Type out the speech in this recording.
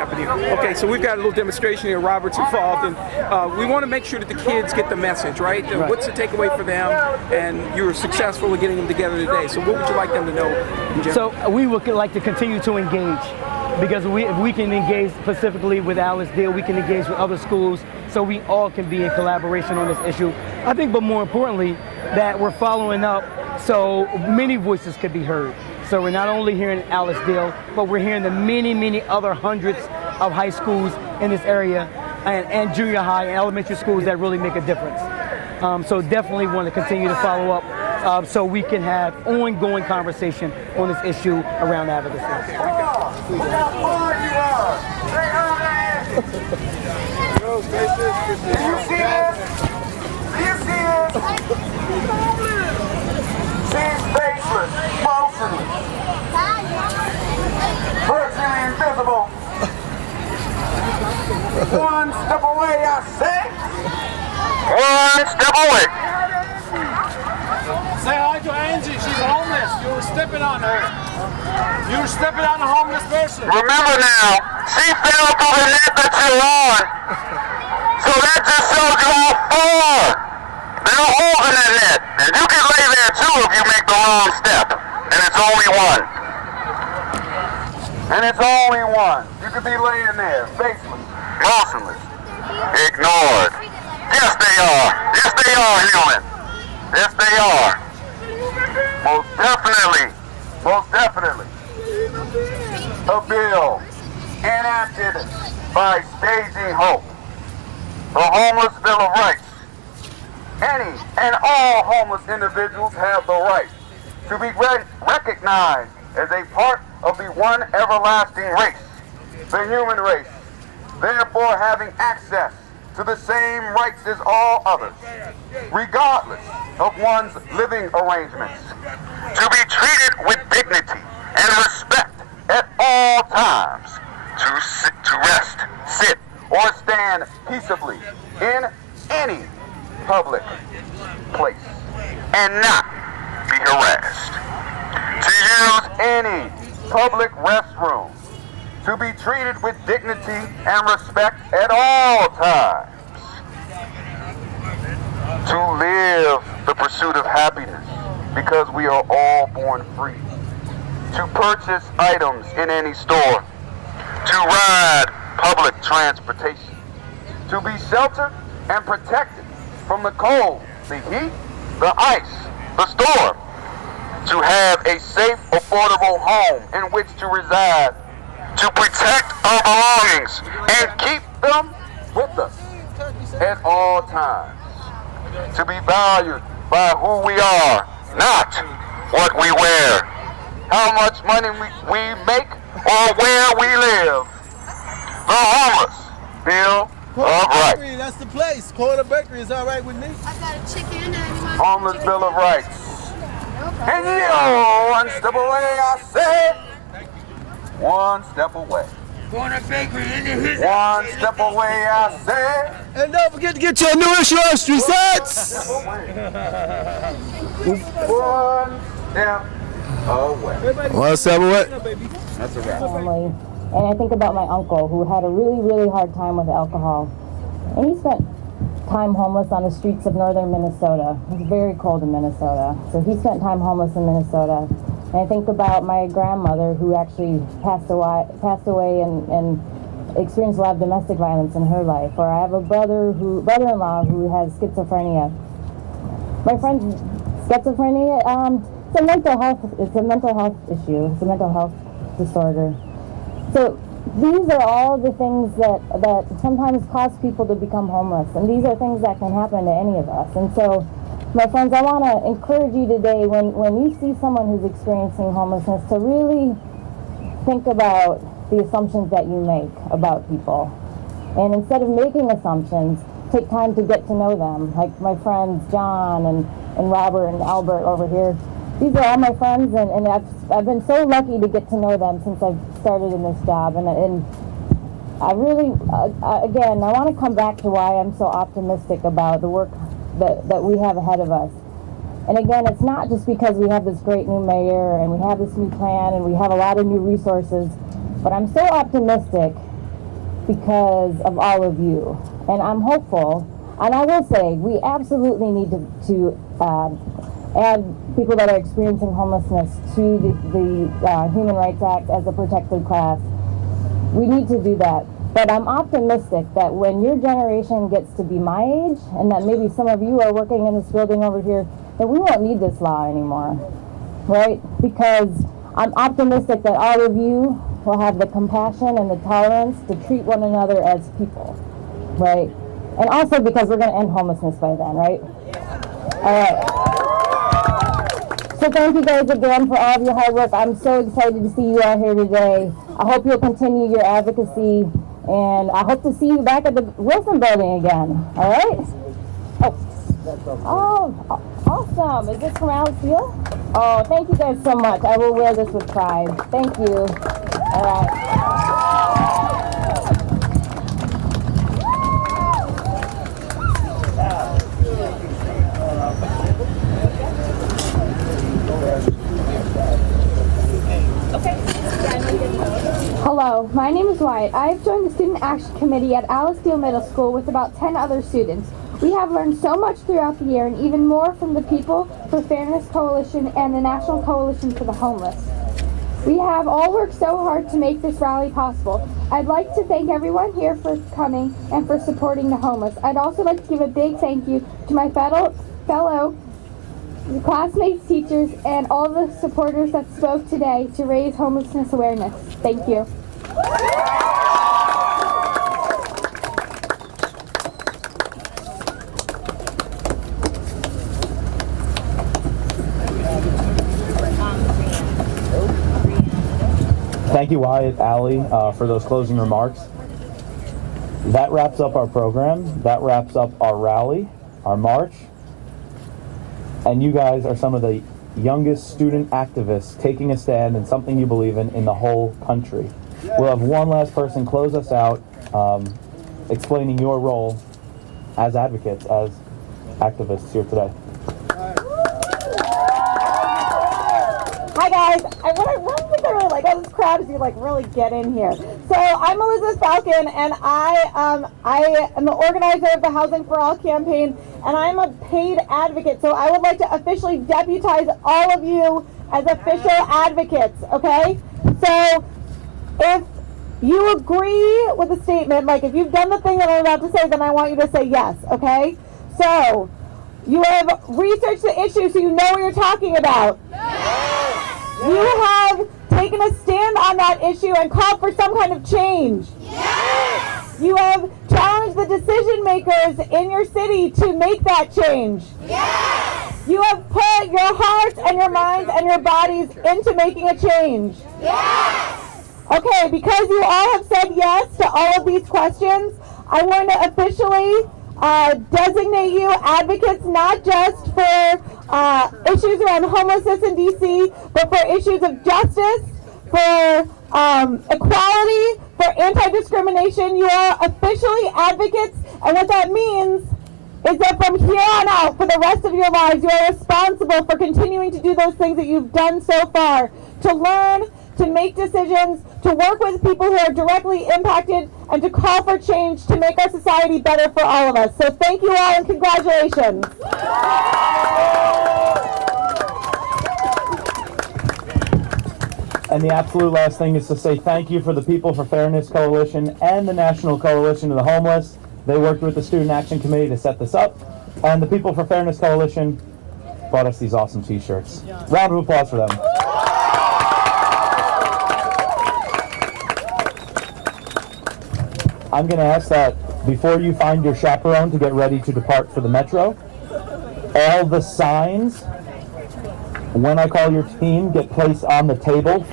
happening. Okay, so we've got a little demonstration here. Robert's involved, and we want to make sure that the kids get the message, right? What's the takeaway for them? And you were successful in getting them together today. So what would you like them to know? So we would like to continue to engage, because if we can engage specifically with Alice Deal, we can engage with other schools, so we all can be in collaboration on this issue. I think, but more importantly, that we're following up so many voices could be heard. So we're not only hearing Alice Deal, but we're hearing the many, many other hundreds of high schools in this area and junior high and elementary schools that really make a difference. So definitely want to continue to follow up so we can have ongoing conversation on this issue around advocacy. She's faceless, motionless, virtually invisible. One step away, I say. One step away. Say hi to Angie. She's homeless. You were stepping on her. You were stepping on a homeless person. Remember now, she fell through the net that you're on. So that just shows you how far. There are holes in that net. And you can lay there too if you make the wrong step. And it's only one. And it's only one. You could be laying there, faceless, motionless, ignored. Yes, they are. Yes, they are human. Yes, they are. Most definitely. Most definitely. A bill enacted by Staging Hope. The Homeless Bill of Rights. Any and all homeless individuals have the right to be recognized as a part of the one everlasting race, the human race, therefore having access to the same rights as all others, regardless of one's living arrangements, to be treated with dignity and respect at all times, to rest, sit, or stand peaceably in any public place and not be harassed, to use any public restroom, to be treated with dignity and respect at all times, to live the pursuit of happiness because we are all born free, to purchase items in any store, to ride public transportation, to be sheltered and protected from the cold, the heat, the ice, the storm, to have a safe, affordable home in which to reside, to protect our belongings and keep them with us at all times, to be valued by who we are, not what we wear, how much money we make, or where we live. The Homeless Bill of Rights. That's the place. Corner Bakery is all right with me. I got a chicken and Homeless Bill of Rights. And yo, one step away, I say. One step away. Corner Bakery in the hit. One step away, I say. And don't forget to get your new issue of Street Sets. One step away. One step away. That's a wrap. Family. And I think about my uncle who had a really, really hard time with alcohol. And he spent time homeless on the streets of northern Minnesota. It's very cold in Minnesota. So he spent time homeless in Minnesota. And I think about my grandmother who actually passed away and experienced a lot of domestic violence in her life. Or I have a brother-in-law who has schizophrenia. My friend, schizophrenia, it's a mental health issue. It's a mental health disorder. So these are all the things that sometimes cause people to become homeless, and these are things that can happen to any of us. And so, my friends, I want to encourage you today, when you see someone who's experiencing homelessness, to really think about the assumptions that you make about people. And instead of making assumptions, take time to get to know them. Like my friends John and Robert and Albert over here. These are all my friends, and I've been so lucky to get to know them since I've started in this job. And I really, again, I want to come back to why I'm so optimistic about the work that we have ahead of us. And again, it's not just because we have this great new mayor and we have this new plan and we have a lot of new resources, but I'm so optimistic because of all of you. And I'm hopeful, and I will say, we absolutely need to add people that are experiencing homelessness to the Human Rights Act as a protected class. We need to do that. But I'm optimistic that when your generation gets to be my age, and that maybe some of you are working in this building over here, that we won't need this law anymore, right? Because I'm optimistic that all of you will have the compassion and the tolerance to treat one another as people, right? And also because we're going to end homelessness by then, right? All right. So thank you guys again for all of your hard work. I'm so excited to see you out here today. I hope you'll continue your advocacy, and I hope to see you back at the Wilson building again. All right? Oh, awesome. Is this from Alice Vigel? Oh, thank you guys so much. I will wear this with pride. Thank you. All right. Hello, my name is Wyatt. I have joined the Student Action Committee at Alice Steele Middle School with about 10 other students. We have learned so much throughout the year, and even more from the People for Fairness Coalition and the National Coalition for the Homeless. We have all worked so hard to make this rally possible. I'd like to thank everyone here for coming and for supporting the homeless. I'd also like to give a big thank you to my fellow classmates, teachers, and all the supporters that spoke today to raise homelessness awareness. Thank you. Thank you, Wyatt, Allie, for those closing remarks. That wraps up our program. That wraps up our rally, our march. And you guys are some of the youngest student activists taking a stand in something you believe in the whole country. We'll have one last person close us out, explaining your role as advocates, as activists here today. Hi guys, one thing I really like about this crowd is you really get in here. So I'm Elizabeth Falcon, and I am the organizer of the Housing for All campaign, and I'm a paid advocate. So I would like to officially deputize all of you as official advocates, okay? So if you agree with the statement, if you've done the thing that I'm about to say, then I want you to say yes, okay? So you have researched the issue, so you know what you're talking about. Yes! You have taken a stand on that issue and called for some kind of change. Yes! You have challenged the decision makers in your city to make that change. Yes! You have put your hearts and your minds and your bodies into making a change. Yes! Okay, because you all have said yes to all of these questions, I want to officially designate you advocates, not just for issues around homelessness in DC, but for issues of justice, for equality, for anti-discrimination. You are officially advocates, and what that means is that from here on out, for the rest of your lives, you are responsible for continuing to do those things that you've done so far, to learn, to make decisions, to work with people who are directly impacted, and to call for change to make our society better for all of us. So thank you all, and congratulations. And the absolute last thing is to say thank you for the People for Fairness Coalition and the National Coalition of the Homeless. They worked with the Student Action Committee to set this up, and the People for Fairness Coalition brought us these awesome t-shirts. Round of applause for them. I'm going to ask that before you find your chaperone to get ready to depart for the metro, all the signs, when I call your team, get placed on the table.